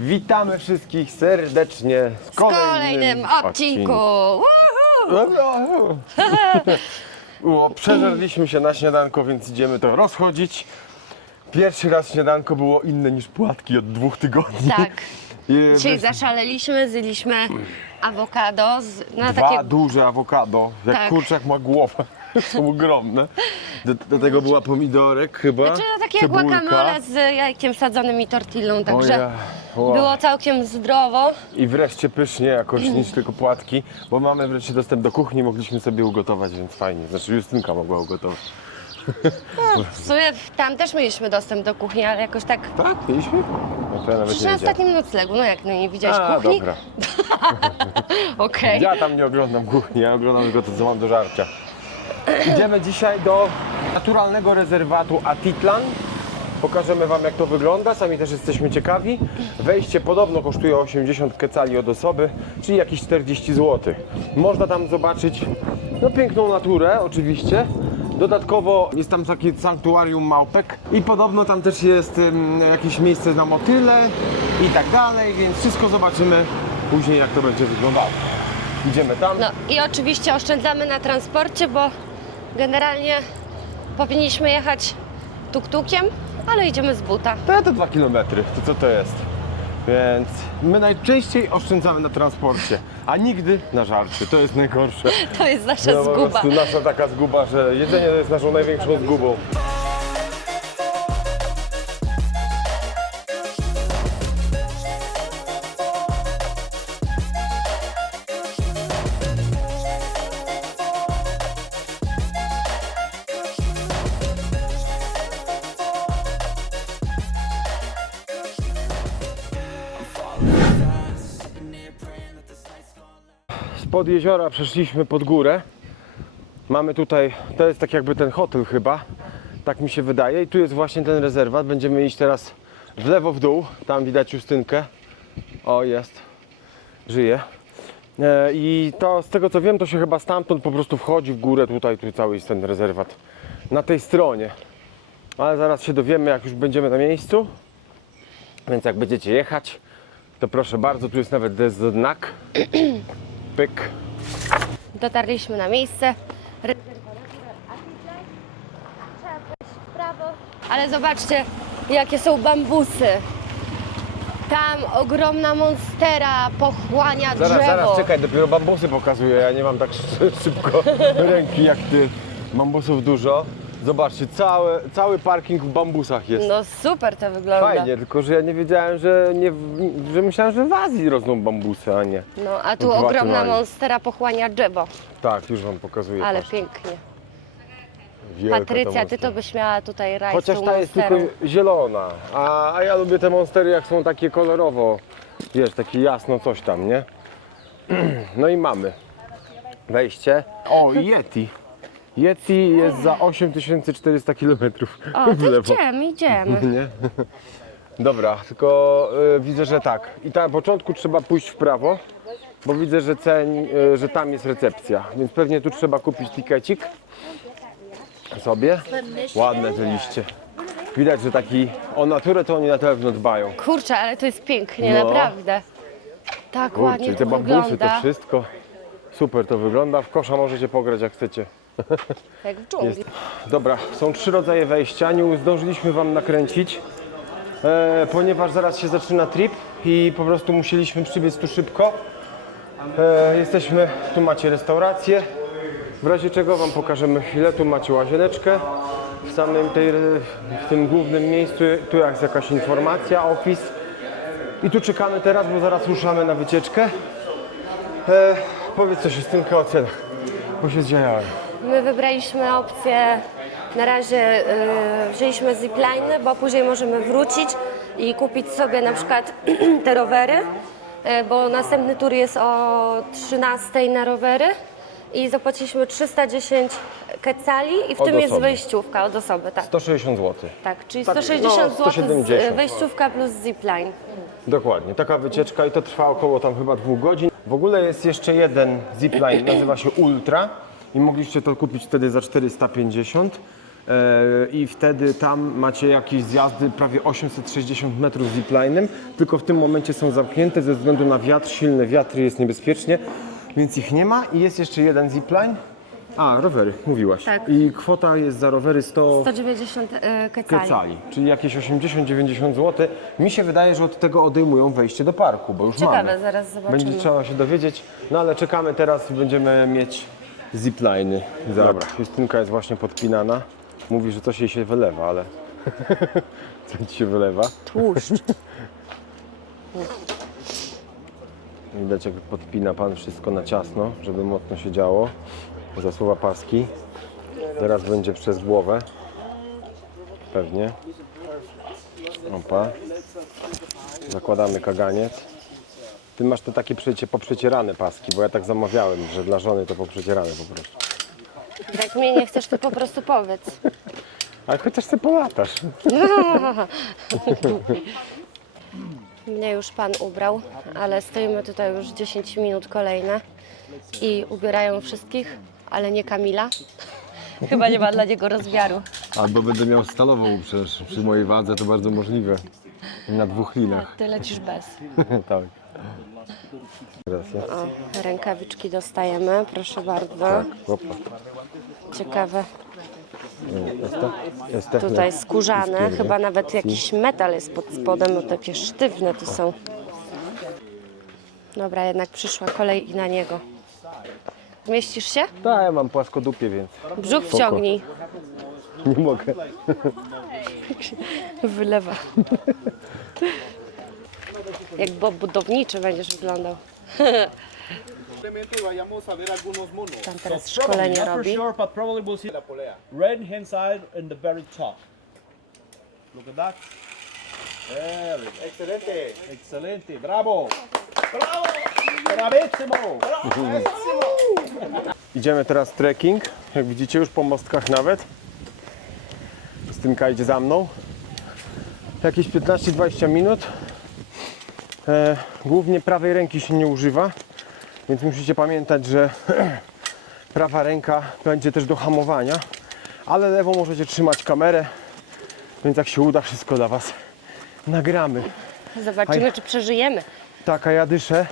Witamy wszystkich serdecznie w kolejnym odcinku. Przeżarliśmy się na śniadanko, więc idziemy to rozchodzić. Pierwszy raz śniadanko było inne niż płatki od 2 tygodni. Tak. Dzisiaj zaszaleliśmy, zjedliśmy awokado na Dwa takie... duże awokado, jak Tak. kurczak ma głowę. Są ogromne. Do tego była pomidorek chyba, Znaczy takie jak cebulka. guacamole z jajkiem sadzonym i tortillą, także Wow. było całkiem zdrowo. I wreszcie pysznie jakoś niż tylko płatki, bo mamy wreszcie dostęp do kuchni, mogliśmy sobie ugotować, więc fajnie. Znaczy Justynka mogła ugotować. W sumie tam też mieliśmy dostęp do kuchni, ale jakoś tak... Tak? Mieliśmy? No to ja nawet Przecież nie na wiedziałem. ostatnim noclegu, no jak nie widziałeś kuchni? Dobra. Okej. Ja tam nie oglądam kuchni, ja oglądam tylko to, co mam do żarcia. Idziemy dzisiaj do naturalnego rezerwatu Atitlan. Pokażemy wam, jak to wygląda, sami też jesteśmy ciekawi. Wejście podobno kosztuje 80 kecali od osoby, czyli jakieś 40 zł. Można tam zobaczyć piękną naturę oczywiście. Dodatkowo jest tam takie sanktuarium małpek i podobno tam też jest jakieś miejsce na motyle i tak dalej, więc wszystko zobaczymy później, jak to będzie wyglądało. Idziemy tam. No i oczywiście oszczędzamy na transporcie, bo generalnie powinniśmy jechać tuk-tukiem, ale idziemy z buta. To 2 km, to co to jest? Więc my najczęściej oszczędzamy na transporcie, a nigdy na żarcie. To jest najgorsze. To jest nasza Po zguba. prostu nasza taka zguba, że jedzenie to jest naszą największą zgubą. Spod jeziora przeszliśmy pod górę. Mamy tutaj, to jest tak jakby ten hotel chyba, tak mi się wydaje. I tu jest właśnie ten rezerwat. Będziemy iść teraz w lewo, w dół. Tam widać Justynkę. O, jest. Żyje. I to, z tego co wiem, to się chyba stamtąd po prostu wchodzi w górę. Tutaj cały jest ten rezerwat. Na tej stronie. Ale zaraz się dowiemy, jak już będziemy na miejscu. Więc jak będziecie jechać, to proszę bardzo, tu jest nawet znak. Pyk. Dotarliśmy na miejsce. Trzeba pójść w prawo. Ale zobaczcie, jakie są bambusy. Tam ogromna monstera pochłania drzewo. Zaraz, czekaj, dopiero bambusy pokazuję, ja nie mam tak szybko ręki jak ty. Bambusów dużo. Zobaczcie, cały parking w bambusach jest. No super to wygląda. Fajnie, tylko że ja nie wiedziałem, że myślałem, że w Azji rosną bambusy, a nie. No a tu W ogromna Gwatemali. monstera pochłania drzewo. Tak, już wam pokazuję. Ale patrz. pięknie. Wielka ta Patrycja, ty monstera. to byś miała tutaj raj z Chociaż tą ta jest monsterą. tylko zielona, a ja lubię te monstery, jak są takie kolorowo, wiesz, takie jasno coś tam, nie? No i mamy wejście. O, i Yeti. Yeti jest za 8400 km O, w to lewo. idziemy. Nie? Dobra, tylko widzę, że tak. I na początku trzeba pójść w prawo, bo widzę, że tam jest recepcja, więc pewnie tu trzeba kupić tikecik sobie. Ładne te liście. Widać, że o naturę to oni na pewno dbają. Kurczę, ale to jest pięknie, No. naprawdę. Tak Kurczę, ładnie i te to bambusy, wygląda. to wszystko. Super to wygląda. W kosza możecie pograć jak chcecie. Jak w dżungli. Jest. Dobra, są 3 rodzaje wejścia. Nie zdążyliśmy wam nakręcić, ponieważ zaraz się zaczyna trip i po prostu musieliśmy przybiec tu szybko. Tu macie restaurację. W razie czego wam pokażemy chwilę. Tu macie łazieneczkę. W tym głównym miejscu tu jest jakaś informacja, office. I tu czekamy teraz, bo zaraz ruszamy na wycieczkę. Powiedz coś Justynka o cenach, bo się zdziajałem. My wybraliśmy opcję, na razie wzięliśmy zipline, bo później możemy wrócić i kupić sobie na przykład te rowery, bo następny tur jest o 13 na rowery i zapłaciliśmy 310 kecali i w Od tym jest osoby. wejściówka od osoby, tak. 160 zł. Tak, czyli Tak, 160 no, zł 170. wejściówka plus zipline. Dokładnie, taka wycieczka i to trwa około tam chyba 2 godzin. W ogóle jest jeszcze jeden zipline, nazywa się Ultra i mogliście to kupić wtedy za 450. i wtedy tam macie jakieś zjazdy prawie 860 metrów ziplinem, tylko w tym momencie są zamknięte ze względu na wiatr, silne wiatry, jest niebezpiecznie, więc ich nie ma i jest jeszcze jeden zipline. A, rowery, mówiłaś. Tak. I kwota jest za rowery 190 kecali. kecali, czyli jakieś 80-90 zł. Mi się wydaje, że od tego odejmują wejście do parku, bo już Ciekawe, mamy. zaraz zobaczymy. Będzie trzeba się dowiedzieć, no ale czekamy teraz i będziemy mieć zipliny. Dobra, Justynka jest właśnie podpinana. Mówi, że coś jej się wylewa, ale co ci się wylewa? Tłuszcz. Widać, jak podpina pan wszystko na ciasno, żeby mocno się działo. Zasuwa paski. Zaraz będzie przez głowę. Pewnie. Opa. Zakładamy kaganiec. Ty masz te takie poprzecierane paski, bo ja tak zamawiałem, że dla żony to poprzecierane po prostu. Jak mnie nie chcesz, to po prostu powiedz. Ale chociaż ty polatasz. Mnie już pan ubrał, ale stoimy tutaj już 10 minut kolejne i ubierają wszystkich, ale nie Kamila. Chyba nie ma dla niego rozmiaru. Albo będę miał stalową przecież przy mojej wadze, to bardzo możliwe. Na 2 linach. Ty lecisz bez. Tak. Teraz ja. O, rękawiczki dostajemy, proszę bardzo. Tak, opa. Ciekawe. Jest to? Tutaj skórzane, chyba nawet jakiś metal jest pod spodem, no takie sztywne to są. Dobra, jednak przyszła kolej i na niego. Zmieścisz się? Tak, ja mam płaskodupie, więc Brzuch wciągnij. nie mogę. Wylewa. Jak Bob budowniczy będziesz wyglądał. Tam teraz szkolenie Not for robi. sure, but probably we'll see red hand side in the very top. Look at that. Very good. Excelente. Excelente. Bravo. Bravo. Bravissimo. Idziemy teraz trekking, jak widzicie już po mostkach nawet. Justynka idzie za mną. Jakieś 15-20 minut. Głównie prawej ręki się nie używa, więc musicie pamiętać, że prawa ręka będzie też do hamowania, ale lewą możecie trzymać kamerę, więc jak się uda, wszystko dla Was nagramy. Zobaczymy, czy przeżyjemy. Tak, a ja dyszę,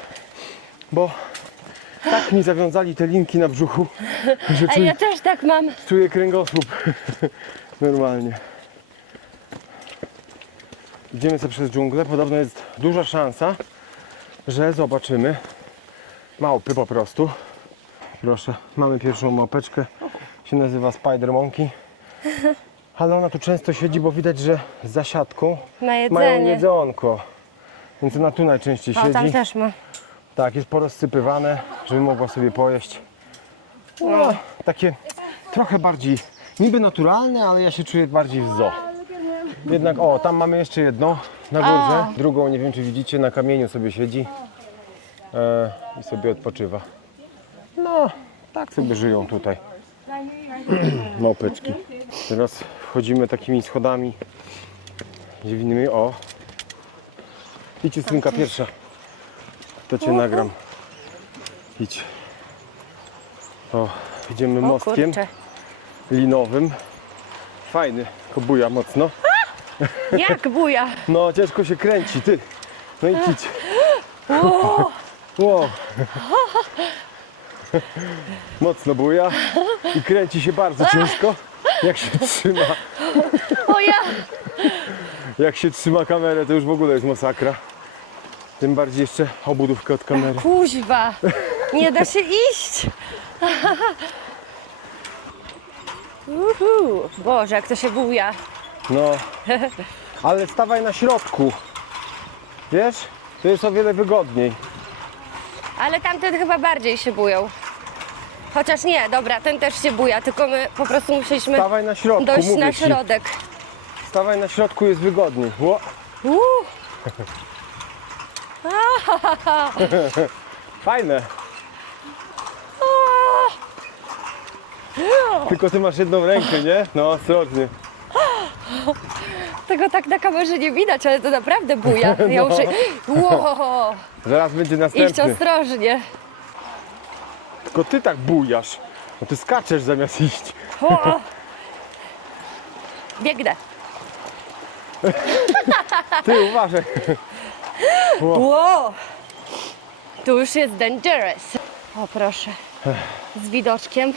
bo tak mi zawiązali te linki na brzuchu, że A ja też tak mam. czuję kręgosłup normalnie. Idziemy sobie przez dżunglę. Podobno jest duża szansa, że zobaczymy małpy po prostu. Proszę, mamy pierwszą małpeczkę. Się nazywa Spider Monkey. Ale ona tu często siedzi, bo widać, że za siatką Na mają jedzenie. jedzonko. Więc ona tu najczęściej O, tam siedzi. też ma. Tak, jest porozsypywane, żeby mogła sobie pojeść. No, takie trochę bardziej niby naturalne, ale ja się czuję bardziej w zoo. Jednak, o, tam mamy jeszcze jedną na górze. Drugą, nie wiem czy widzicie, na kamieniu sobie siedzi i sobie odpoczywa. No, tak sobie żyją tutaj. Małpeczki. Teraz wchodzimy takimi schodami dziwnymi. O, idź Justynka pierwsza. To cię nagram. Idź. O, idziemy O mostkiem kurczę. linowym. Fajny, tylko buja mocno. Jak buja. No, ciężko się kręci, ty. No idź. Wow. Mocno buja i kręci się bardzo ciężko. Jak się trzyma. O ja. Jak się trzyma kamerę, to już w ogóle jest masakra. Tym bardziej jeszcze obudówkę od kamery. Kuźwa. Nie da się iść. Boże, jak to się buja. No, ale stawaj na środku. Wiesz? To jest o wiele wygodniej. Ale tamten chyba bardziej się bują. Chociaż nie, dobra, ten też się buja, tylko my po prostu musieliśmy Stawaj na środku, dojść mówię na ci. środek. Stawaj na środku, jest wygodniej. Ło. Fajne. Tylko ty masz jedną rękę, nie? No, ostrożnie. Tego tak na kamerze nie widać, ale to naprawdę buja. Ja muszę wow, Zaraz będzie iść następny. ostrożnie. Tylko ty tak bujasz. No ty skaczesz zamiast iść. O, Biegnę. Ty, uważaj. Wow. Tu już jest dangerous. O, proszę. Z widoczkiem.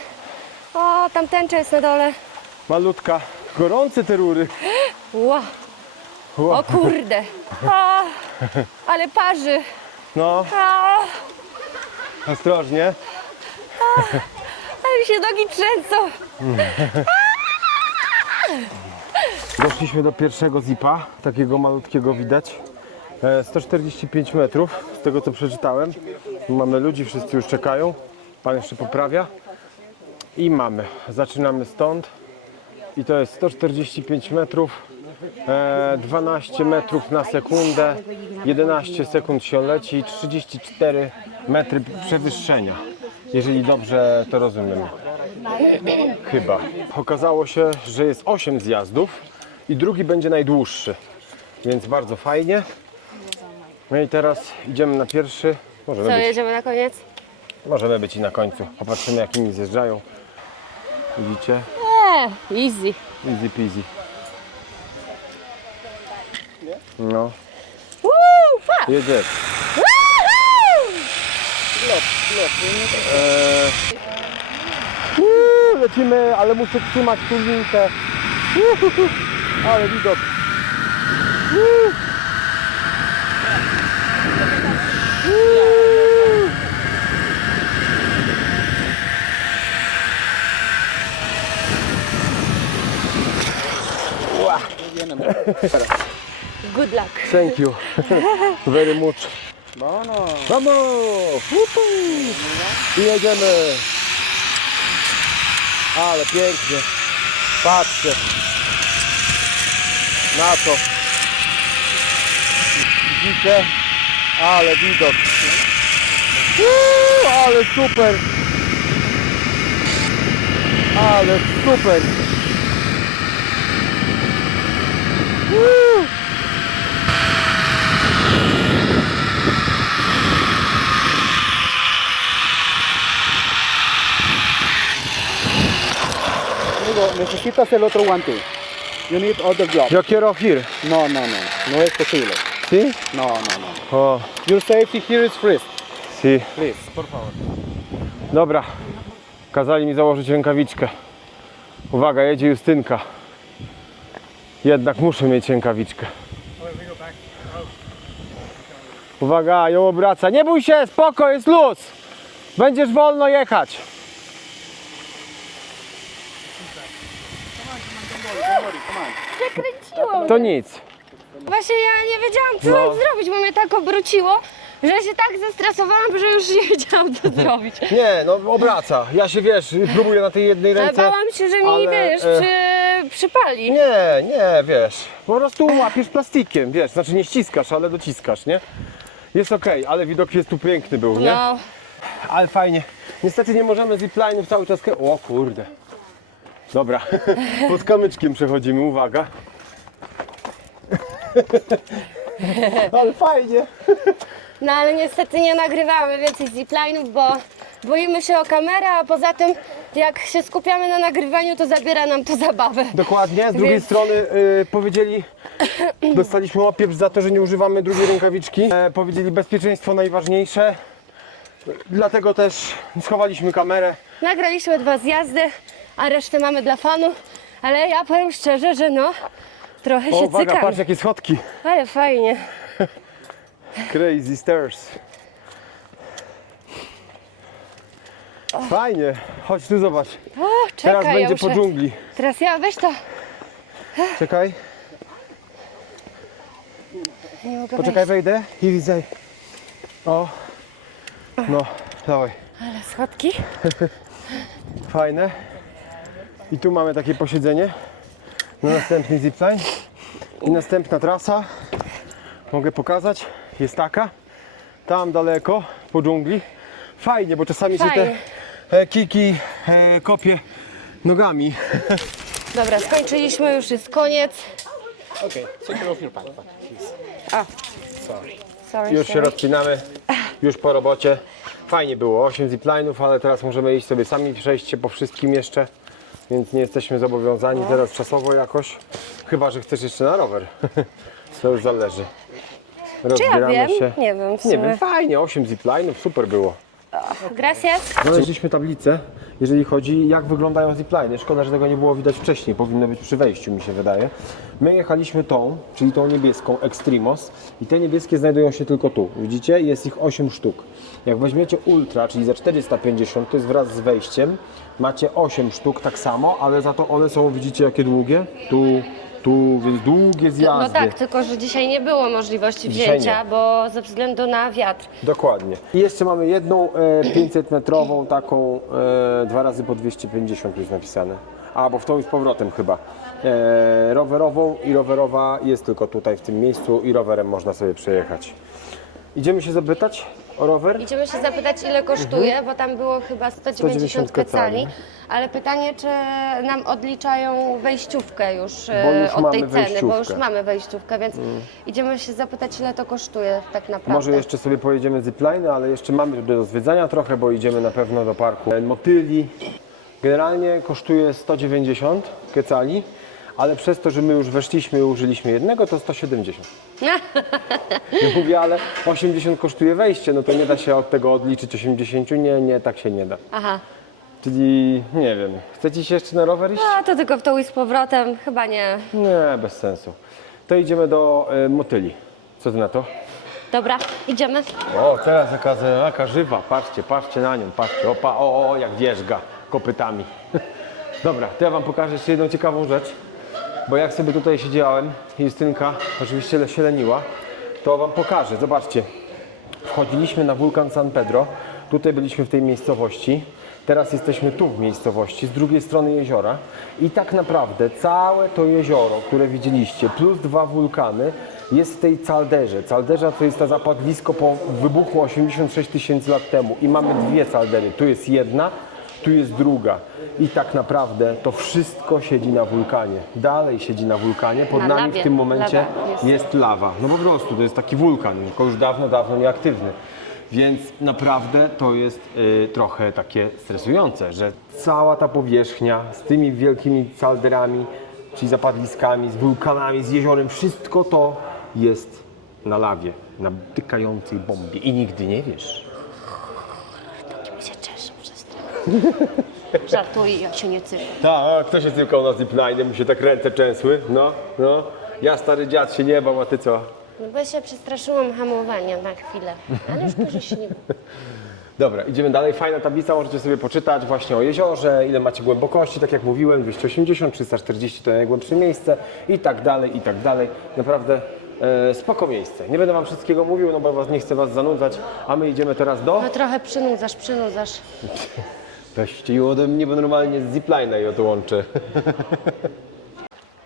O, tam tęcza jest na dole. Malutka. Gorące te rury. Wow. Wow. O kurde. O, ale parzy. No, O, ostrożnie. ale mi się nogi trzęsą. Doszliśmy do pierwszego zipa, takiego malutkiego widać. 145 metrów, z tego co przeczytałem. Mamy ludzi, wszyscy już czekają. Pan jeszcze poprawia. I mamy. Zaczynamy stąd. I to jest 145 metrów, 12 metrów na sekundę, 11 sekund się leci, 34 metry przewyższenia. Jeżeli dobrze to rozumiem. Chyba. Okazało się, że jest 8 zjazdów i drugi będzie najdłuższy. Więc bardzo fajnie. No i teraz idziemy na pierwszy. Co, jedziemy na koniec? Możemy być i na końcu. Popatrzymy, jak inni zjeżdżają. Widzicie? Easy. Easy peasy. No. Woo, fast. Jedziesz. Lecimy, ale muszę trzymać tu linkę. Ale widok. Good luck. Thank you. Very much. Vamos! I jedziemy. Ale pięknie. Patrzcie. Na to. Widzicie? Ale widok. Ale super. Ale super. Amigo, necesitas el otro guante. You need other glove. Yo quiero here. No, no, no. No es posible. ¿Sí? No, no, no. O, Your safety here is first. sí. Please, por favor. Dobra. Kazali mi założyć rękawiczkę. Uwaga, jedzie Justynka. Jednak muszę mieć rękawiczkę. Uwaga, ją obraca. Nie bój się, spoko, jest luz. Będziesz wolno jechać. Przekręciło To mnie. nic. Właśnie ja nie wiedziałam, co No. mam zrobić, bo mnie tak obróciło, że się tak zestresowałam, że już nie wiedziałam, co zrobić. Nie, no obraca. Ja się, wiesz, próbuję na tej jednej Ale ręce. bałam się, że mi, ale, wiesz, przypali. Nie, wiesz. Po prostu łapiesz plastikiem, wiesz. Znaczy nie ściskasz, ale dociskasz, nie? Jest okej, ale widok jest tu piękny był, nie? No, Ale fajnie. Niestety nie możemy zipline'ów cały czas... O kurde. Dobra, pod kamyczkiem przechodzimy, uwaga. Ale fajnie. no ale niestety nie nagrywamy więcej zipline'ów, bo boimy się o kamerę, a poza tym jak się skupiamy na nagrywaniu, to zabiera nam to zabawę. Dokładnie, z drugiej Więc- strony powiedzieli, dostaliśmy opieprz za to, że nie używamy drugiej rękawiczki. Powiedzieli bezpieczeństwo najważniejsze. Dlatego też schowaliśmy kamerę. Nagraliśmy 2 zjazdy, a resztę mamy dla fanów, ale ja powiem szczerze, że no, trochę O, się uwaga, cykam. patrz jakie schodki. Ale fajnie. Crazy stairs. Fajnie, chodź tu zobacz. O, Teraz czekaj, ja będzie po muszę... dżungli. Teraz ja, weź to. Czekaj, Nie mogę poczekaj, wejść. wejdę i widzę. O, no, dawaj. Ale schodki? Fajne. I tu mamy takie posiedzenie na następny zipline. I następna trasa, mogę pokazać, jest taka. Tam daleko, po dżungli. Fajnie, bo czasami się Fajnie. te kiki kopie nogami. Dobra, skończyliśmy, już jest koniec. Okay, take off your backpack, please. Sorry, Już się rozpinamy, już po robocie. Fajnie było, 8 zipline'ów, ale teraz możemy iść sobie sami, przejść się po wszystkim jeszcze. więc nie jesteśmy zobowiązani teraz czasowo jakoś. Chyba że chcesz jeszcze na rower. To już zależy. Czy ja Rozbieramy wiem? się. Nie wiem w Nie sumie. wiem, fajnie, 8 zipline'ów, super było. Gracias. Znaleźliśmy tablicę, jeżeli chodzi jak wyglądają zipliny. Szkoda, że tego nie było widać wcześniej, powinno być przy wejściu, mi się wydaje. My jechaliśmy tą, czyli tą niebieską Extremos i te niebieskie znajdują się tylko tu. Widzicie? Jest ich 8 sztuk. Jak weźmiecie Ultra, czyli za 450, to jest wraz z wejściem, macie 8 sztuk tak samo, ale za to one są, widzicie jakie długie? Tu, więc długie No zjazdy. tak, tylko że dzisiaj nie było możliwości Dzisiaj wzięcia, bo ze względu na wiatr. Dokładnie. I jeszcze mamy jedną 500-metrową taką 2 razy po 250 tu jest napisane. A, bo w tą i z powrotem chyba. Rowerową i rowerowa jest tylko tutaj w tym miejscu i rowerem można sobie przejechać. Idziemy się zapytać o rower? Idziemy się zapytać, ile kosztuje, bo tam było chyba 190 kecali. Ale pytanie, czy nam odliczają wejściówkę już, Bo już od tej mamy ceny, bo już wejściówkę. mamy wejściówkę, więc idziemy się zapytać, ile to kosztuje tak naprawdę. Może jeszcze sobie pojedziemy zipline, ale jeszcze mamy tutaj do zwiedzania trochę, bo idziemy na pewno do parku motyli. Generalnie kosztuje 190 kecali, ale przez to, że my już weszliśmy i użyliśmy jednego, to 170. Ja mówię, ale 80 kosztuje wejście, no to nie da się od tego odliczyć 80. Nie, tak się nie da. Aha. Czyli nie wiem, chcecie się jeszcze na rower iść? A to tylko w tą i z powrotem, chyba nie. Nie, bez sensu. To idziemy do motyli. Co ty na to? Dobra, idziemy. O, teraz jaka żywa, patrzcie na nią, patrzcie, o, jak wierzga kopytami. Dobra, to ja wam pokażę jeszcze jedną ciekawą rzecz, bo jak sobie tutaj siedziałem, Justynka oczywiście się leniła, to wam pokażę, zobaczcie. Wchodziliśmy na wulkan San Pedro, tutaj byliśmy w tej miejscowości, teraz jesteśmy tu w miejscowości, z drugiej strony jeziora i tak naprawdę całe to jezioro, które widzieliście, plus 2 wulkany, jest w tej calderze. Caldera to jest ta zapadlisko po wybuchu 86 tysięcy lat temu i mamy dwie caldery, tu jest jedna, tu jest druga i tak naprawdę to wszystko siedzi na wulkanie, dalej siedzi na wulkanie, pod Na nami lawie. w tym momencie Lawa jest lawa, no po prostu to jest taki wulkan, tylko już dawno nieaktywny. Więc naprawdę to jest trochę takie stresujące, że cała ta powierzchnia z tymi wielkimi calderami, czyli zapadliskami, z wulkanami, z jeziorem, wszystko to jest na lawie, na tykającej bombie i nigdy nie wiesz. Taki się cieszę przez to. Żartuję, ja się nie cykam. Tak, kto się cykał na zipline, mu się tak ręce trzęsły, no. Ja stary dziad się nie bał, a ty co? No bo się przestraszyłam hamowania na chwilę, ale już może się nie bój. Dobra, idziemy dalej. Fajna tablica, możecie sobie poczytać właśnie o jeziorze, ile macie głębokości, tak jak mówiłem, 280, 340 to najgłębsze miejsce i tak dalej, i tak dalej. Naprawdę spoko miejsce. Nie będę wam wszystkiego mówił, no bo nie chcę was zanudzać, a my idziemy teraz do... No trochę przynudzasz. Weźcie i ode mnie, bo normalnie z zipline'a i odłączę.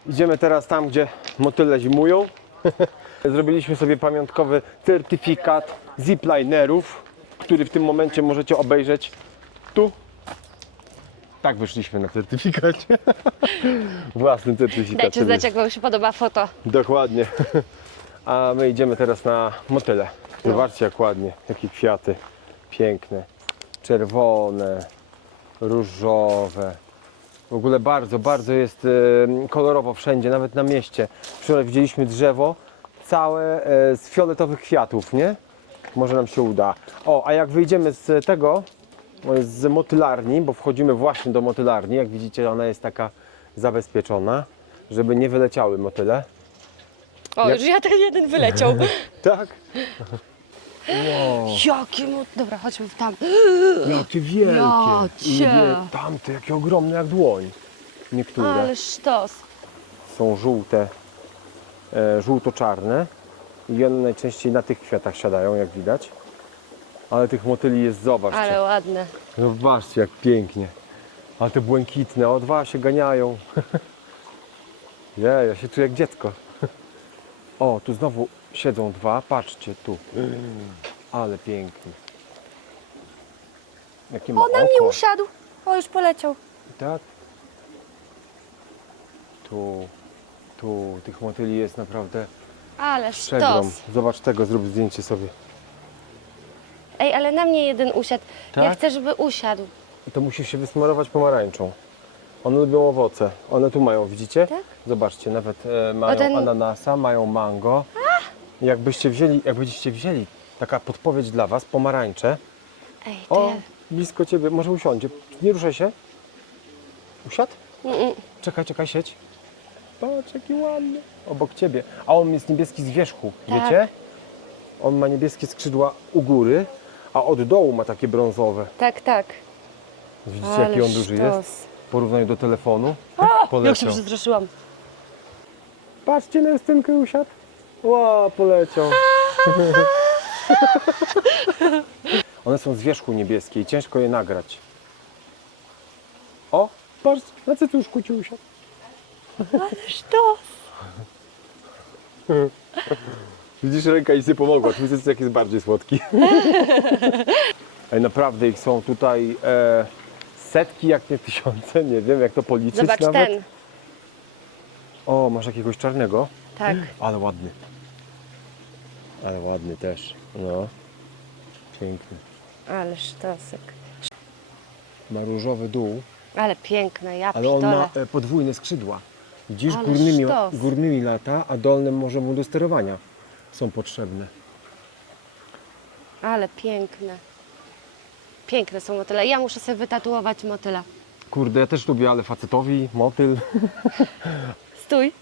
Idziemy teraz tam, gdzie motyle zimują. Zrobiliśmy sobie pamiątkowy certyfikat ziplinerów, który w tym momencie możecie obejrzeć tu. Tak wyszliśmy na certyfikacie. Własny certyfikat. Dajcie sobie. znać, jak wam się podoba foto. Dokładnie. A my idziemy teraz na motyle. Zobaczcie jak ładnie, jakie kwiaty. Piękne. Czerwone, różowe. W ogóle bardzo jest kolorowo wszędzie, nawet na mieście. Wczoraj widzieliśmy drzewo całe z fioletowych kwiatów, nie? Może nam się uda. O, a jak wyjdziemy z tego, z motylarni, bo wchodzimy właśnie do motylarni, jak widzicie ona jest taka zabezpieczona, żeby nie wyleciały motyle. O, już ja ten jeden wyleciał. Tak? Jaki Dobra, chodźmy tam. Jakie wielkie. Jacie. Tamte, jakie ogromne jak dłoń. Niektóre Ale sztos. są żółte, żółto-czarne i one najczęściej na tych kwiatach siadają, jak widać. Ale tych motyli jest, zobaczcie. Ale ładne. Zobaczcie, jak pięknie. A te błękitne, o dwa się ganiają. Ja się czuję jak dziecko. O, tu znowu siedzą dwa, patrzcie tu. Ale pięknie. Jakie ma Na mnie oko. usiadł. O, już poleciał. Tak? Tu, tych motyli jest naprawdę Ale przegrom. sztos. Zobacz tego, zrób zdjęcie sobie. Ej, ale na mnie jeden usiadł. Ja Tak? chcę, żeby usiadł. I to musisz się wysmarować pomarańczą. One lubią owoce. One tu mają, widzicie? Tak? Zobaczcie, nawet mają ten- ananasa, mają mango. Jakbyście wzięli, taka podpowiedź dla was, pomarańcze. Ej, to O, ja... blisko ciebie, może usiądzie. Nie ruszaj się. Usiadł? Czekaj, siedź. Patrz, jaki ładny. Obok ciebie. A on jest niebieski z wierzchu, Tak. wiecie? On ma niebieskie skrzydła u góry, a od dołu ma takie brązowe. Tak, tak. Widzicie, jaki on duży jest? W porównaniu do telefonu. Jak się Poleciał. przestraszyłam. Patrzcie na Justynkę, usiadł. Ła, poleciał. One są z wierzchu niebieskiej, ciężko je nagrać. O, patrz, na cycuszku ci usiadł. Sztos. Widzisz, ręka i sobie pomogła, twój cycek jest bardziej słodki. Ej, naprawdę ich są tutaj setki, jak nie tysiące, nie wiem jak to policzyć Zobacz nawet. ten. O, masz jakiegoś czarnego? Tak. Ale ładny. Ale ładny też. No. Piękny. Ale sztosek. Ma różowy dół, Ale piękne, ja ale on pitole. ma podwójne skrzydła. Widzisz, Ale górnymi, sztos. górnymi lata, a dolne może mu do sterowania są potrzebne. Ale piękne. Piękne są motyle. Ja muszę sobie wytatuować motyla. Kurde, ja też lubię, ale facetowi, motyl. Stój.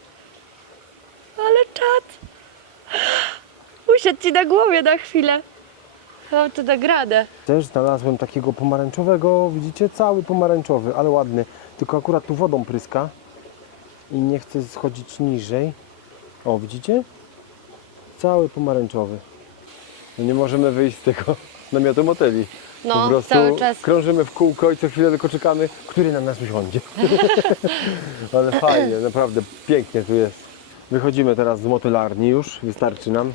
Ale czad. Usiadł ci na głowie na chwilę. Mam tu nagradę. Też znalazłem takiego pomarańczowego, widzicie? Cały pomarańczowy, ale ładny. Tylko akurat tu wodą pryska i nie chce schodzić niżej. O, widzicie? Cały pomarańczowy. No nie możemy wyjść z tego namiotu motyli. No, po prostu cały czas. krążymy w kółko i co chwilę tylko czekamy, który na nas usiądzie. Ale fajnie, naprawdę pięknie tu jest. Wychodzimy teraz z motylarni już, wystarczy nam.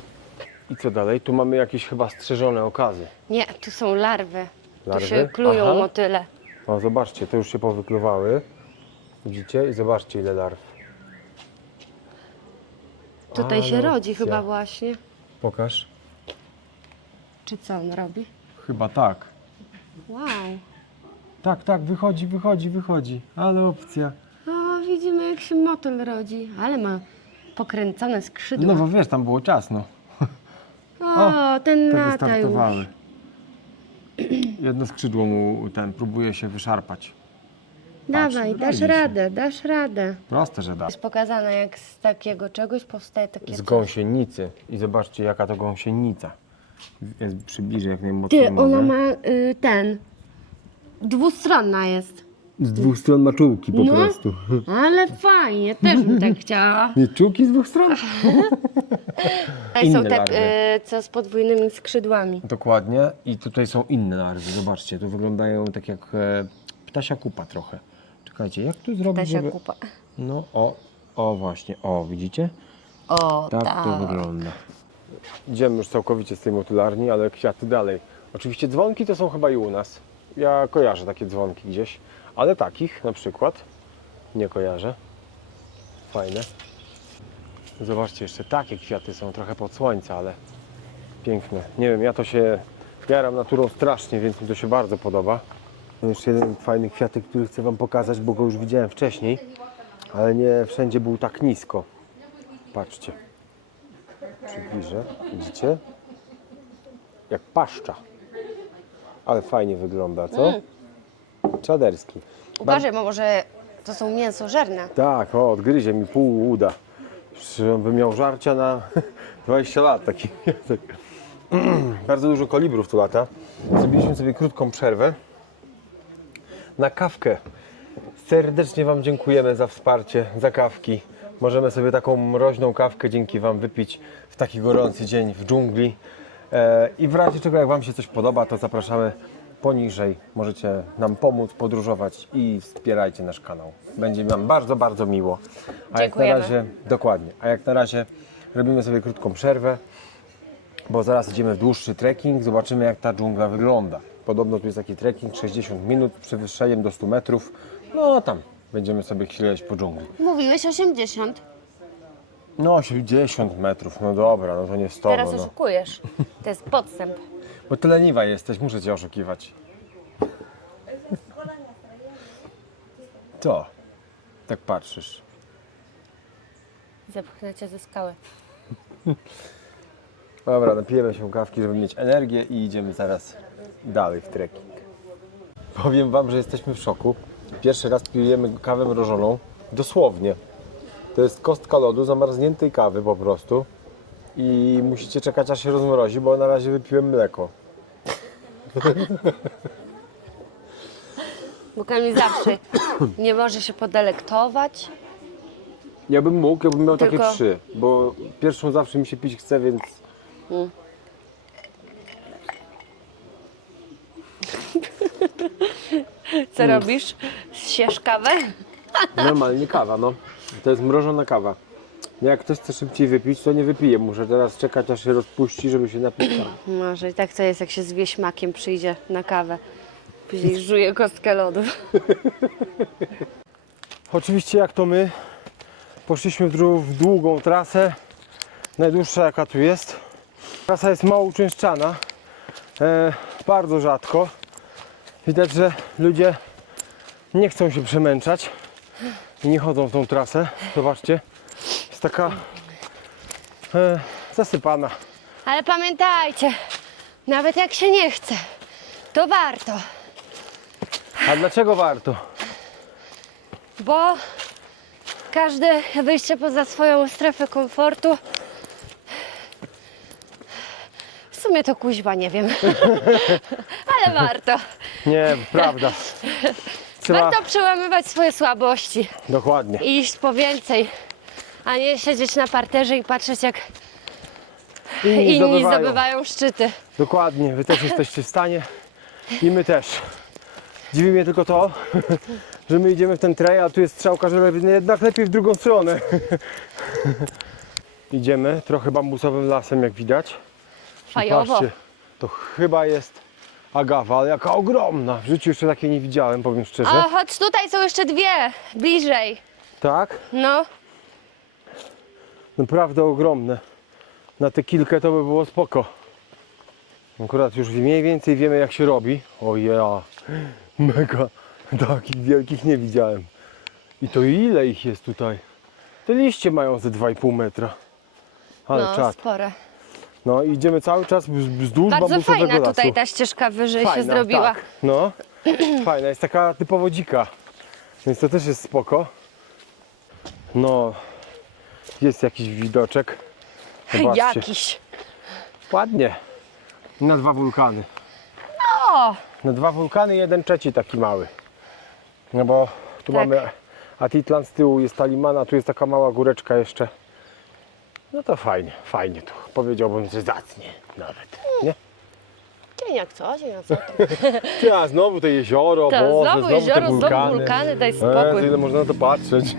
I co dalej? Tu mamy jakieś chyba strzeżone okazy. Nie, tu są larwy. Larwy? Tu się klują Aha. motyle. O, zobaczcie, to już się powykluwały. Widzicie? I zobaczcie ile larw. Tutaj się Ale rodzi opcja. chyba właśnie. Pokaż. Czy co on robi? Chyba tak. Wow. Tak, wychodzi. Ale opcja. O, widzimy jak się motyl rodzi. Ale ma pokręcone skrzydła. No bo wiesz, tam było ciasno. O, ten Te lata wystartowały. już. Jedno skrzydło mu próbuje się wyszarpać. Dawaj, Patrz, dasz rodzi się. radę, dasz radę. Proste, że da. Jest pokazane jak z takiego czegoś powstaje takie Z coś. gąsienicy. I zobaczcie jaka to gąsienica. Jest przybliżę jak najmocniej Ty, mogę. ona ma dwustronna jest. Z dwóch stron ma czułki po No. prostu. Ale fajnie, też bym tak chciała. Nie, czułki z dwóch stron? Tutaj Inne są te, larwy. co z podwójnymi skrzydłami. Dokładnie. I tutaj są inne larwy. Zobaczcie, tu wyglądają tak jak ptasia kupa trochę. Czekajcie, jak tu zrobić, Tasia żeby... kupa. No, o właśnie, o, widzicie? O, Tak to wygląda. Idziemy już całkowicie z tej motylarni, ale kwiaty dalej. Oczywiście dzwonki to są chyba i u nas. Ja kojarzę takie dzwonki gdzieś, ale takich na przykład nie kojarzę. Fajne. Zobaczcie, jeszcze takie kwiaty są trochę pod słońce, ale piękne. Nie wiem, ja to się jaram naturą strasznie, więc mi to się bardzo podoba. Jeszcze jeden fajny kwiatek, który chcę Wam pokazać, bo go już widziałem wcześniej, ale nie wszędzie był tak nisko. Patrzcie. Przybliżę. Widzicie? Jak paszcza. Ale fajnie wygląda, co? Czaderski. Uważaj, bo może to są mięsożerne. Tak, o, odgryzie mi pół uda. Przecież on by miał żarcia na 20 lat taki kwiatek. Bardzo dużo kolibrów tu lata. Zrobiliśmy sobie krótką przerwę na kawkę. Serdecznie Wam dziękujemy za wsparcie, za kawki. Możemy sobie taką mroźną kawkę dzięki Wam wypić w taki gorący dzień w dżungli. I w razie czego, jak Wam się coś podoba, to zapraszamy poniżej. Możecie nam pomóc podróżować i wspierajcie nasz kanał. Będzie nam bardzo, bardzo miło. A jak na Dziękujemy. razie, dokładnie. A jak na razie robimy sobie krótką przerwę, bo zaraz idziemy w dłuższy trekking. Zobaczymy, jak ta dżungla wygląda. Podobno tu jest taki trekking 60 minut z przewyższeniem do 100 metrów. No tam będziemy sobie chwilę iść po dżungli. Mówiłeś 80. No 80 metrów, no dobra, no to nie 100. Teraz no. oszukujesz. To jest podstęp. Bo ty leniwa jesteś, muszę cię oszukiwać. Co? Tak patrzysz. Zepchnę cię ze skały. Dobra, napijemy się kawki, żeby mieć energię i idziemy zaraz dalej w trekking. Powiem wam, że jesteśmy w szoku. Pierwszy raz pijemy kawę mrożoną. Dosłownie. To jest kostka lodu, zamarzniętej kawy po prostu. I musicie czekać, aż się rozmrozi, bo na razie wypiłem mleko. Bo Kamil zawsze nie może się podelektować. Ja bym mógł, ja bym miał takie Tylko- 3, bo pierwszą zawsze mi się pić chce, więc Co robisz? Zsiesz kawę? normalnie kawa, no. To jest mrożona kawa. Jak ktoś chce szybciej wypić, to nie wypije. Muszę teraz czekać, aż się rozpuści, żeby się napić kawy. Może i tak to jest, jak się z wieśmakiem przyjdzie na kawę. Później żuje kostkę lodu. Oczywiście jak to my poszliśmy w długą trasę, najdłuższa jaka tu jest. Trasa jest mało uczęszczana, bardzo rzadko. Widać, że ludzie nie chcą się przemęczać i nie chodzą w tą trasę. Zobaczcie, jest taka zasypana. Ale pamiętajcie, nawet jak się nie chce, to warto. A dlaczego warto? Bo każde wyjście poza swoją strefę komfortu, w sumie to kuźwa nie wiem, ale warto. Nie, prawda. Trzeba... Warto przełamywać swoje słabości Dokładnie. i iść po więcej, a nie siedzieć na parterze i patrzeć, jak inni zdobywają szczyty. Dokładnie, wy też jesteście w stanie i my też. Dziwi mnie tylko to, że my idziemy w ten trail, a tu jest strzałka, że jednak lepiej w drugą stronę. Idziemy trochę bambusowym lasem, jak widać. Fajowo. Patrzcie, to chyba jest agawa, ale jaka ogromna. W życiu jeszcze takiej nie widziałem, powiem szczerze. A chodź, tutaj są jeszcze dwie, bliżej. Tak? No, Naprawdę ogromne. Na te kilkę to by było spoko. Akurat już mniej więcej wiemy, jak się robi. O ja, mega, takich wielkich nie widziałem. I to ile ich jest tutaj? Te liście mają ze 2,5 metra. Ale no, czad. spore. No i idziemy cały czas wzdłuż Bardzo bambusowego fajna lasu. tutaj ta ścieżka wyżej się Fajna, zrobiła. Tak. No, fajna, jest taka typowo dzika. Więc to też jest spoko. No, jest jakiś widoczek. Zobaczcie. Jakiś. Ładnie. Na 2 wulkany. O, Na 2 wulkany, 1/3 taki mały. No bo tu Tak. mamy Atitlan, z tyłu jest Talimana, tu jest taka mała góreczka jeszcze. No to fajnie, fajnie tu. Powiedziałbym, że zacnie nawet. Nie? dzień jak co, dzień jak co. A znowu to jezioro, To Boże, znowu te jezioro, znowu wulkany. wulkany, daj Jezu, spokój. ile można na to patrzeć.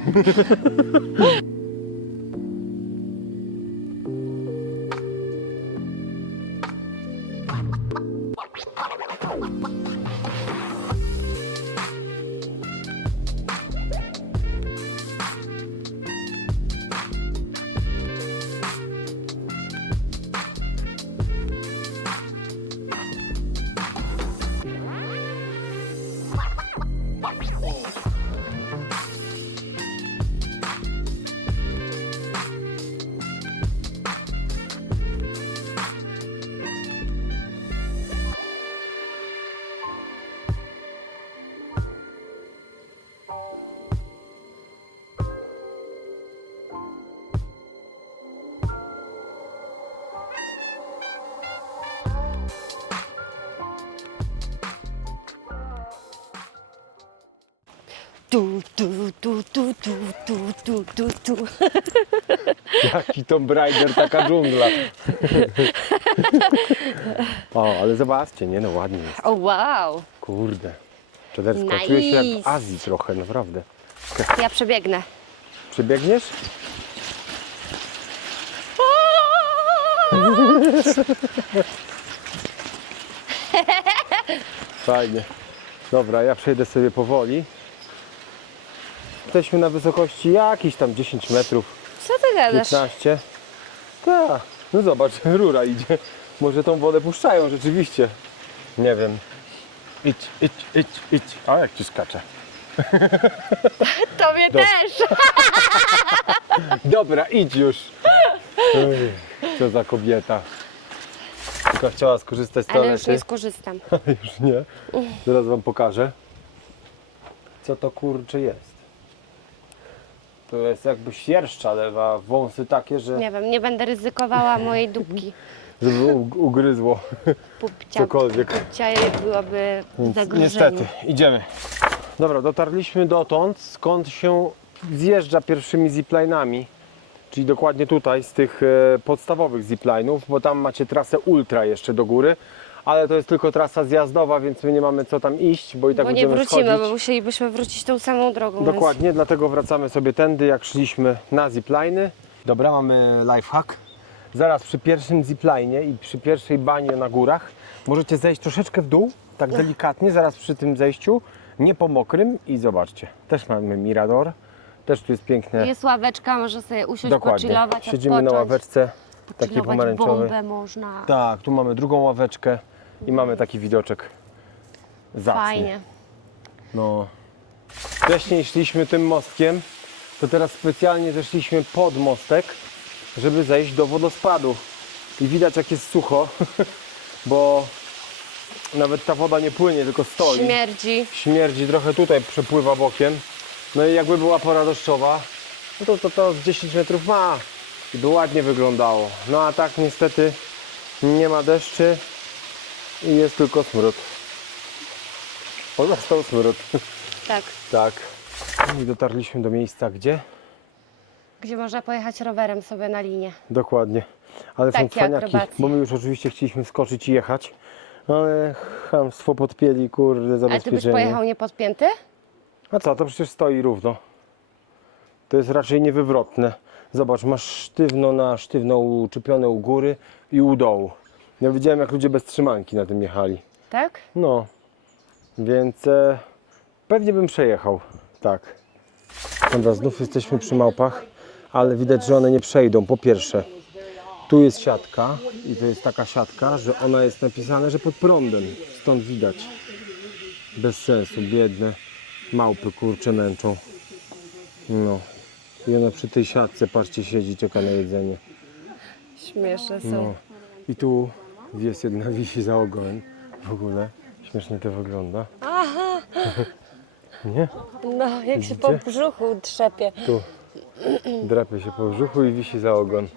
Tu, tu, tu, tu, tu, tu, tu, tu, tu. Jaki Tomb Raider, taka dżungla. O, ale zobaczcie, nie no, ładnie jest. O wow, Kurde. Czedersko, czuję się jak w Nice. Azji trochę, naprawdę. ja przebiegnę. Przebiegniesz? Fajnie. Dobra, ja przejdę sobie powoli. Jesteśmy na wysokości jakieś tam 10 metrów, Co ty gadasz? 15. Tak, no zobacz, rura idzie. Może tą wodę puszczają rzeczywiście. Nie wiem. Idź. A jak ci skacze? Tobie też! Dobra, idź już. Ej, co za kobieta. Tylko chciała skorzystać z Ale już toalety. nie skorzystam. Już nie. Zaraz wam pokażę. Co to kurczę jest. To jest jakby świerszcz, ale ma wąsy takie, że Nie wiem, nie będę ryzykowała mojej dupki. żeby ugryzło Pupcia, cokolwiek. pupcia byłaby Więc zagrożeniem. niestety, idziemy. Dobra, dotarliśmy dotąd, skąd się zjeżdża pierwszymi zipline'ami. Czyli dokładnie tutaj z tych podstawowych zipline'ów, bo tam macie trasę ultra jeszcze do góry. Ale to jest tylko trasa zjazdowa, więc my nie mamy co tam iść, bo i tak Bo nie będziemy wrócimy, schodzić. bo musielibyśmy wrócić tą samą drogą. Dokładnie, dlatego wracamy sobie tędy, jak szliśmy na zipline'y. Dobra, mamy lifehack. Zaraz przy pierwszym zipline'ie i przy pierwszej banie na górach możecie zejść troszeczkę w dół, tak delikatnie, zaraz przy tym zejściu, nie po mokrym i zobaczcie, też mamy mirador, też tu jest piękne. Więc jest ławeczka, można sobie usiąść, Dokładnie, pochillować, siedzimy na odpocząć. ławeczce takiej Chillować, pomarańczowej. bombę można. Tak, tu mamy drugą ławeczkę i mamy taki widoczek zacny. Fajnie. No. Wcześniej szliśmy tym mostkiem, to teraz specjalnie zeszliśmy pod mostek, żeby zejść do wodospadu. I widać jak jest sucho, bo nawet ta woda nie płynie, tylko stoi. Śmierdzi. Śmierdzi, trochę tutaj przepływa bokiem. No i jakby była pora deszczowa, no to z 10 metrów ma i by ładnie wyglądało. No a tak niestety nie ma deszczy i jest tylko smród. Pozostał smród. Tak. Tak. I dotarliśmy do miejsca, gdzie? Gdzie można pojechać rowerem sobie na linię. Dokładnie. Ale są Takie cwaniaki, akrobacje. bo my już oczywiście chcieliśmy skoczyć i jechać, ale chamstwo podpięli, kurde, Ale ty byś zabezpieczenie. pojechał niepodpięty? A co, to przecież stoi równo. To jest raczej niewywrotne. Zobacz, masz sztywno na sztywno uczepione u góry i u dołu. Ja widziałem, jak ludzie bez trzymanki na tym jechali. Tak? No, więc pewnie bym przejechał, tak. Dobra, znów jesteśmy przy małpach, ale widać, że one nie przejdą. Po pierwsze, tu jest siatka i to jest taka siatka, że ona jest napisana, że pod prądem. Stąd widać. Bez sensu, biedne małpy, kurcze, męczą. No. I ona przy tej siatce, patrzcie, siedzi, czeka na jedzenie. Śmieszne są. No. I tu jest jedna, wisi za ogonem. W ogóle śmiesznie to wygląda. Nie? No, jak się Widzicie? po brzuchu trzepie. Tu drapie się po brzuchu i wisi za ogon.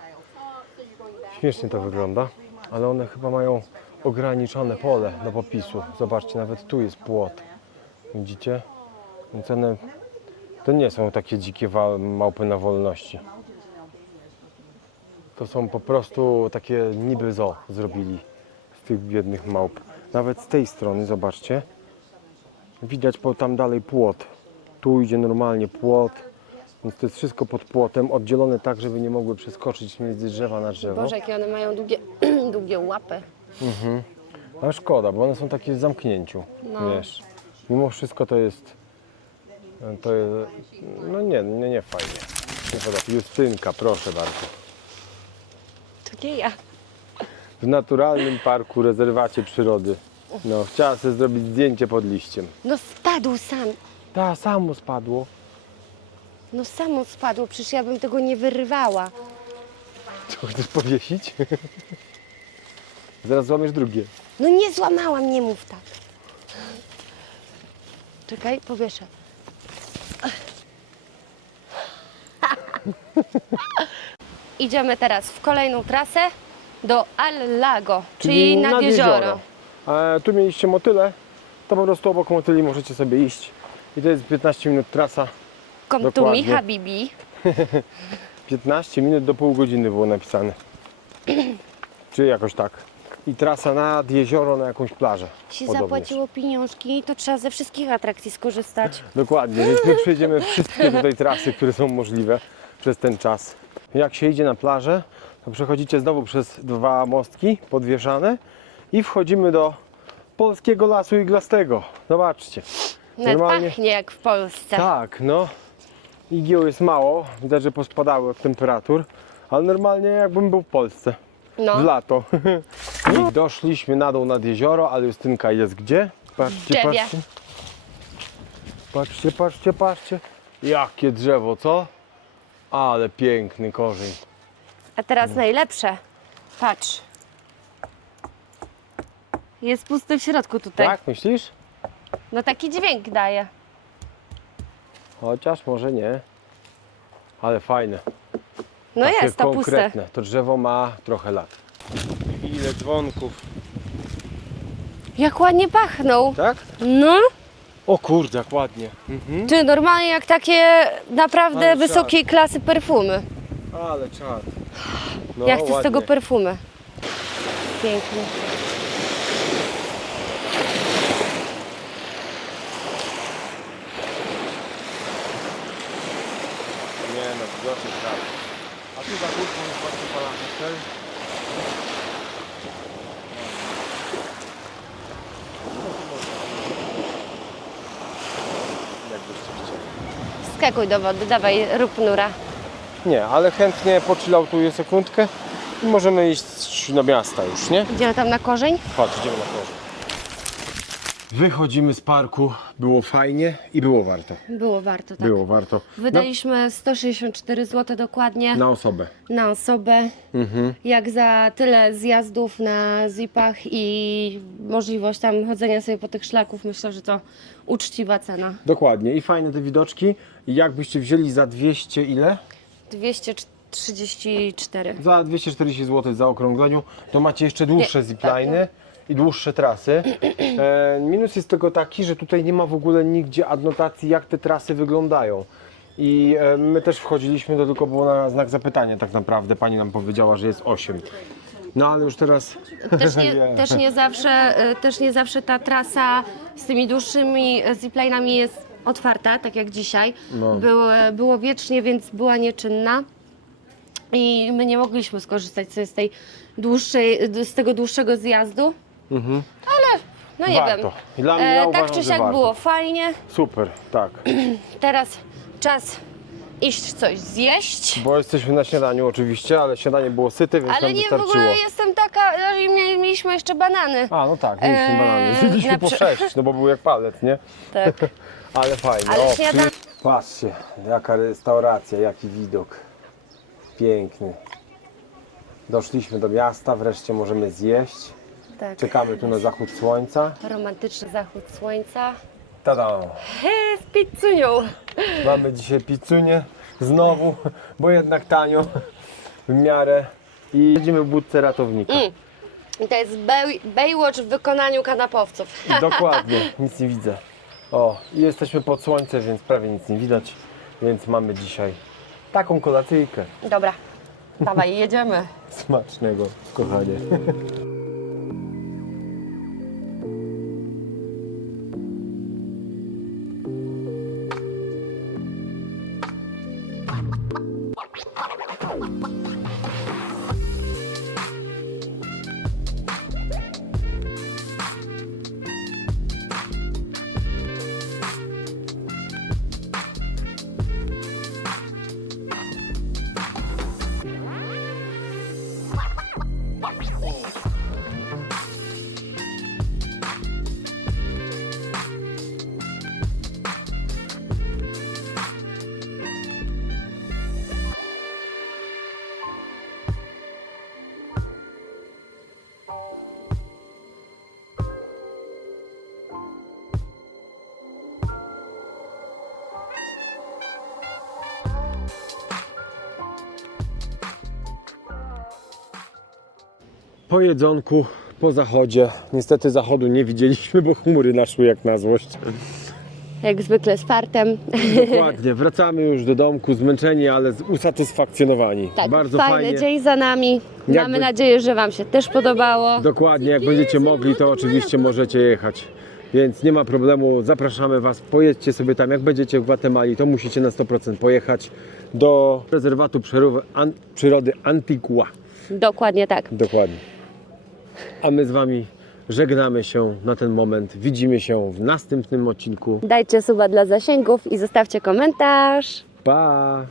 Śmiesznie to wygląda, ale one chyba mają ograniczone pole do popisu. Zobaczcie, nawet tu jest płot. Widzicie? Więc one to nie są takie dzikie małpy na wolności. To są po prostu takie niby zoo zrobili z tych biednych małp. Nawet z tej strony, zobaczcie, widać tam dalej płot. Tu idzie normalnie płot, więc to jest wszystko pod płotem, oddzielone tak, żeby nie mogły przeskoczyć między drzewa na drzewo. Boże, jakie one mają długie, długie łapy. Ale szkoda, bo one są takie w zamknięciu, No. wiesz. Mimo wszystko to jest, no nie fajnie. Nie podoba. Justynka, proszę bardzo. To nie ja. W naturalnym parku, rezerwacie przyrody. No, chciała sobie zrobić zdjęcie pod liściem. No spadł sam. Ta, samo spadło. No samo spadło, przecież ja bym tego nie wyrwała. Co, chcesz powiesić? Zaraz złamiesz drugie. No nie złamałam, nie mów tak. Czekaj, powieszę. Idziemy teraz w kolejną trasę do Al Lago, czyli nad jezioro. Tu mieliście motyle, to po prostu obok motyli możecie sobie iść. I to jest 15 minut trasa. Come to Dokładnie. me, habibi. 15 minut do pół godziny było napisane. Czy jakoś tak. I trasa nad jezioro na jakąś plażę. Jeśli podobnież. zapłaciło pieniążki, to trzeba ze wszystkich atrakcji skorzystać. Dokładnie, więc my przejdziemy wszystkie tutaj trasy, które są możliwe przez ten czas. Jak się idzie na plażę, to przechodzicie znowu przez dwa mostki podwieszane i wchodzimy do polskiego lasu iglastego. Zobaczcie. Nawet pachnie jak w Polsce. Tak, no. Igieł jest mało, widać, że pospadały od temperatur, ale normalnie jakbym był w Polsce. No. W lato. I doszliśmy na dół nad jezioro, ale Justynka jest gdzie? Patrzcie, Drzewie. patrzcie. Patrzcie, patrzcie, patrzcie. Jakie drzewo, co? Ale piękny korzeń. A teraz najlepsze. Patrz. Jest pusty w środku tutaj. Tak, myślisz? No taki dźwięk daje. Chociaż może nie. Ale fajne. No Takie jest to puste. konkretne. To drzewo ma trochę lat. Ile dzwonków. Jak ładnie pachną. Tak? No. O kurde, jak ładnie. Ty, normalnie jak takie naprawdę Ale wysokiej klasy perfumy. Ale czad. No, Ja chcę z ładnie. tego perfumy. Pięknie. Nie no, widocznie tak. A tu za górką jest właśnie pana hotel. Jakbyście chcieli. Skakuj do wody, dawaj, rób nura. Nie, ale chętnie pochillautuję sekundkę i możemy iść do miasta już, nie? Idziemy tam na korzeń? Chodź, idziemy na korzeń. Wychodzimy z parku, było fajnie i było warto. Było warto, tak. Było warto. Wydaliśmy 164 zł dokładnie Na osobę. na osobę. Mhm. Jak za tyle zjazdów na zipach i możliwość tam chodzenia sobie po tych szlaków, myślę, że to uczciwa cena. Dokładnie i fajne te widoczki. Jakbyście wzięli za 200 ile? 234. Za 240 zł w zaokrągleniu, to macie jeszcze dłuższe zipliny i dłuższe trasy. Minus jest tylko taki, że tutaj nie ma w ogóle nigdzie adnotacji, jak te trasy wyglądają. I my też wchodziliśmy, to tylko było na znak zapytania tak naprawdę. Pani nam powiedziała, że jest 8. No ale już teraz... Też nie zawsze ta trasa z tymi dłuższymi ziplinami jest otwarta, tak jak dzisiaj. No. Było wiecznie, więc była nieczynna. I my nie mogliśmy skorzystać sobie z tego dłuższego zjazdu. Ale no nie Warto. wiem. Dla mnie, ja Tak uważam, czy że siak warto. było fajnie. Super, tak. Teraz czas iść coś zjeść. Bo jesteśmy na śniadaniu oczywiście, ale śniadanie było syte, więc Ale nam nie, w wystarczyło. ogóle jestem taka, że mieliśmy jeszcze banany. A, no tak, mieliśmy banany. Zjedliśmy na po przy- 6, no bo był jak palec, nie? Tak. Ale fajnie. Ale O, śniadan- Patrzcie, jaka restauracja, jaki widok. Piękny. Doszliśmy do miasta, wreszcie możemy zjeść. Tak. Czekamy tu na zachód słońca. Romantyczny zachód słońca. Tada! Z pizzunią. Mamy dzisiaj pizzunię znowu, bo jednak tanio w miarę. I jedziemy w budce ratownika. I to jest Baywatch w wykonaniu kanapowców. Dokładnie, nic nie widzę. O, i jesteśmy pod słońcem, więc prawie nic nie widać. Więc mamy dzisiaj taką kolacyjkę. Dobra, dawaj, jedziemy. Smacznego, kochanie. Po jedzonku, po zachodzie. Niestety zachodu nie widzieliśmy, bo chmury naszły jak na złość. Jak zwykle z fartem. Dokładnie, wracamy już do domku zmęczeni, ale usatysfakcjonowani. Tak, Bardzo fajny fajnie. dzień za nami. Mamy Jakby- nadzieję, że Wam się też podobało. Dokładnie, jak będziecie mogli, to oczywiście możecie jechać. Więc nie ma problemu, zapraszamy Was, pojedźcie sobie tam. Jak będziecie w Gwatemali, to musicie na 100% pojechać do rezerwatu przyrody Antigua. Dokładnie tak. Dokładnie. A my z Wami żegnamy się na ten moment. Widzimy się w następnym odcinku. Dajcie suba dla zasięgów i zostawcie komentarz. Pa!